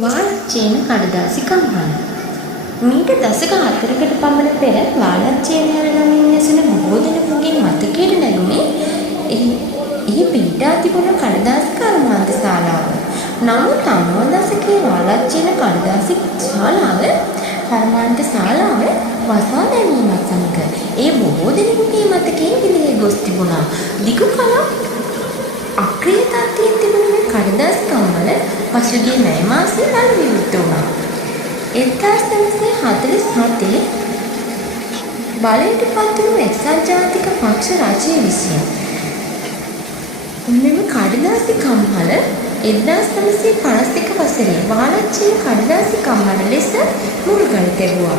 වාලච්චේන කඩදාසි කම්හල. මීට දශක 4කට පමණ පෙර වාලච්චේන යන නමින් ඇසෙන බොහෝ දෙනෙකුගේ මතකයට නැගුණේ එහි පිහිටා තිබුණ කඩදාසි කර්මාන්ත ශාලාව. නමුත් 90 දශකයේ වාලච්චේන කඩදාසි කර්මාන්ත ශාලාව වසා දැමීමත් සමග ඒ බොහෝ දෙනෙකුගේ මතකයෙන් පිළිග ගොස් තිබුණා. දිගු කලක් අක්‍රීය තත්ත්වයෙන් තිබුණ මේ කඩදාසි කම්හල පසුගිය මැයි මාසයේ නඩු විවෘත වුණා. 1947 බලයට පත් වූ එක්සත් ජාතික පක්ෂ රජය විසින් මෙම කඩදාසි කම්හල 1951 වසරේ වාලච්චේන කඩදාසි කම්හල ලෙස මුල්ගල් තැබුවා.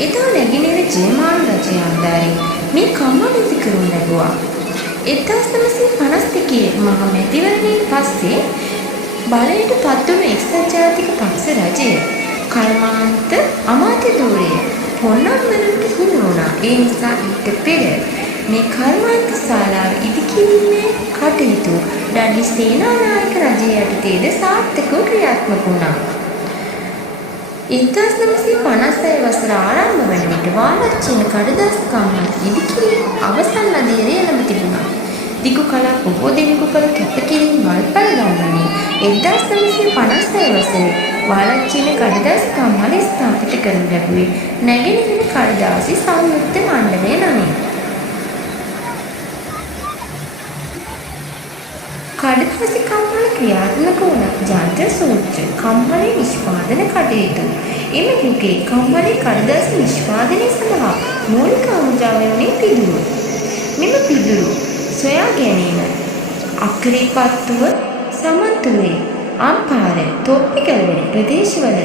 එදා නැගෙනහිර ජර්මන් රජය අන්දාරින් මේ කම්හල ඉදිකරනු ලැබුවා. 1952 මහ මැතිවරණයෙන් පස්සේ බලයට පත් වුණු එක්සත් ජාතික පක්ෂ රජය කර්මාන්ත අමාත්‍ය ධූරය පොන්නම්මලට හිමි වුණා. ඒ නිසා ඊට පෙර මේ කර්මාන්ත ශාලාව ඉදිකිරීමේ කටයුතු ඩඩ්ලි සේනානායක රජය යටතේද සාර්ථකව ක්‍රියාත්මක වුණා. 1956 වසර ආරම්භ වන විට වාලච්චේන කඩදාසි කම්හල ඉදිකිරීම අවසන් අදියරේ එළඹ තිබුණා. දිගු කලක් බොහෝ දෙනෙකු කළ කැපකිරීම මල්පල ගන්වමින් 1956 වසරේ වාලච්චේන කඩදාසි කම්හල ස්ථාපිත කරනු ලැබුවේ නැගෙනහිර කඩදාසි සංයුක්ත මණ්ඩලය නමින්. කඩදාසි කම්හල ක්‍රියාත්මක වුණ යන්ත්‍ර සූත්‍ර කම්හලේ නිෂ්පාදන කටයුතු. එම යුගයේ කම්හලේ කඩදාසි නිෂ්පාදනය සඳහා මූලික අමුද්‍රව්‍ය වුණේ පිදුරු. මෙම පිදුරු සොයා ගැනීම අක්‍රීපත්තුව සමන්තුවේ අම්පාර තොප්පිකල් වැනි ප්‍රදේශවල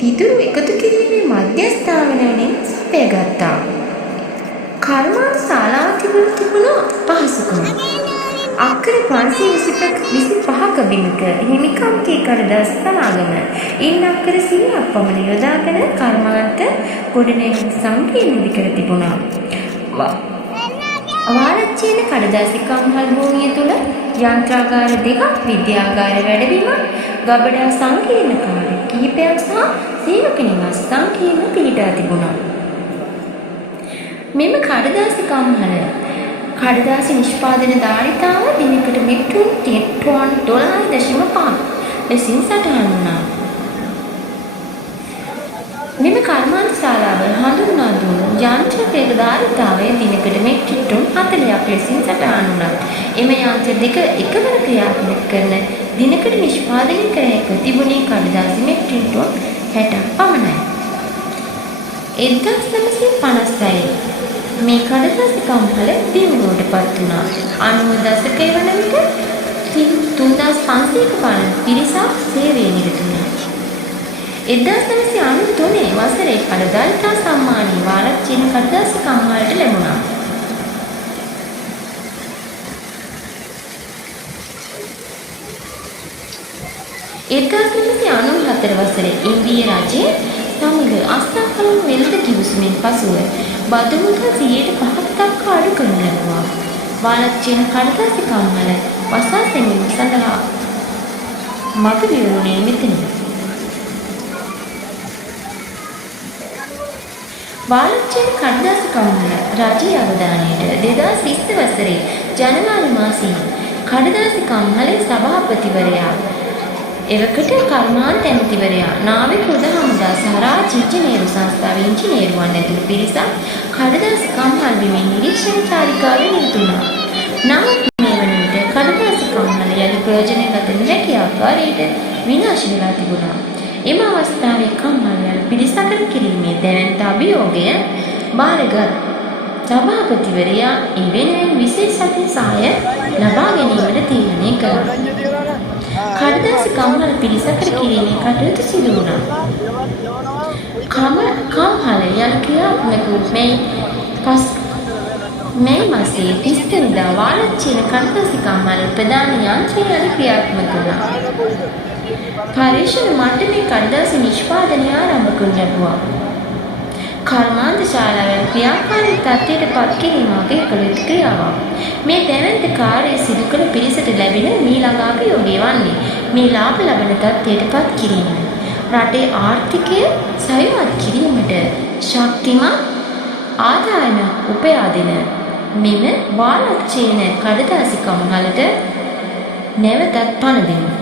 පිදුරු එකතු කිරීමේ මධ්‍යස්ථානවලින් සපයගත්තා. කර්මාන්ත ශාලාව තිබුණු පහසුකම් අක්කර 525ක බිමක හිමිකම් කී කඩදාසි සමාගම ඉන් අක්කර 100ක් පමණ යොදාගෙන කර්මාන්ත ගොඩනැගිලි සංකීර්ණ ඉදිකර තිබුණා. වාලච්චේන කඩදාසි කම්හල් භූමිය තුල යන්ත්‍රාගාර දෙකක්, විද්‍යාගාර වැඩබිමක්, ගබඩා සංකීර්ණකාර කිහිපයක් සහ සේවක නිවාස සංකීර්ණ පිහිටා තිබුණා. මෙම කඩදාසි කම්හල කඩදාසි නිෂ්පාදන ධාරිතාව දිනකට මෙට්‍රික් ටන් 12.5 ලෙසින් සටහන් වුණා. මෙම කර්මාන්ත ශාලාව හඳුන්වා දුණු යන්ත්‍රයක ධාරිතාවය දිනකට මෙට්‍රික් ටන් 40ක් ලෙසින් සටහන් වුණා. එම යන්ත්‍ර දෙක එකවර ක්‍රියාත්මක කරන දිනකට නිෂ්පාදනය කර හැක තිබුණේ කඩදාසි මෙට්‍රික් ටන් 60ක් පමණයි. 1956 මේ කඩදාසි කම්හල දියුණුවට පත් වුණා. 90 දශකයේ වන විට 3500ක පමණ පිරිසක් සේවයේ නිරත වුණා. 1993 වසරේ කඩදාසිතා සම්මානය වාලච්චේන කඩදාසි කම්හලට ලැබුණා. එදා 1994 වසරේ ඉන්දීය රජය සමග අස්ථාකලන වෙළඳ කිවිසුමෙන් පසුව බදු මුදල් 5% දක්වා අඩු කරනු ලැබුවා. වාලච්චේන කඩදාසි කම්හල වසා සැලීම සඳහා මග විවරුනේ මෙතනයි. වාලච්චේන කඩදාසි කම්හල රජයේ අවධානයට 2020 වසරේ ජනවාරි මාසයේ කඩදාසි කම්හලේ සභාපතිවරයා එවකට කර්මාන්ත ඇමතිවරයා නාවික යුද හමුදා සහ රාජ්‍ය ඉංජිනේරු සංස්ථාවේ ඉංජිනේරුවන් ඇතුළු පිරිසක් කඩදාසි කම්හල් බිමේ නිරීක්ෂණ චාරිකාවේ නිරත වුණා. නමුත් මේ වන විට කඩදාසි කම්හල යලි ප්‍රයෝජනගත නොහැකි ආකාරයට විනාශ වෙලා තිබුණා. එම අවස්ථාවේ කම්හල් යලි පිළිසකර කිරීමේ දැවැන්ත අභියෝගය බාරගත් සභාපතිවරයා ඒ වෙනුවෙන් විශේෂ සහාය ලබා ගැනීමට තීරණය කළා. කඩදාසි කම්හල පිළිසකර කිරීමේ කටයුතු සිදු වුණා. කම්හල යන ක්‍රියාත්මක වූ මේ මාසයේ 30 වෙනිදා වාලච්චේන කඩදාසි කම්හල ප්‍රධාන යන්ත්‍රය යන ක්‍රියාත්මක වුණා. පරීක්ෂණ මට්ටමේ කඩදාසි නිෂ්පාදනය ආරම්භ කරනු ලැබුවා. කර්මාන්ත ශාලාවේ ක්‍රියාකාරී තත්ත්වයට පත් කිරීම අපේ කළ යුතු ක්‍රියාවක්. මේ දැවැන්ත කාර්යය සිදු කළ පිරිසට ලැබෙන මීළඟ අභියෝගය වන්නේ මේ ලාභ ලබන තත්ත්වයටපත් කිරීම. රටේ ආර්ථිකය සවිමත් කිරීමට ශක්තිමත් ආදායමක් උපයා දෙන මෙම වාලච්චේන කඩදාසිකම් වලට නැවතත් පණ දෙමු.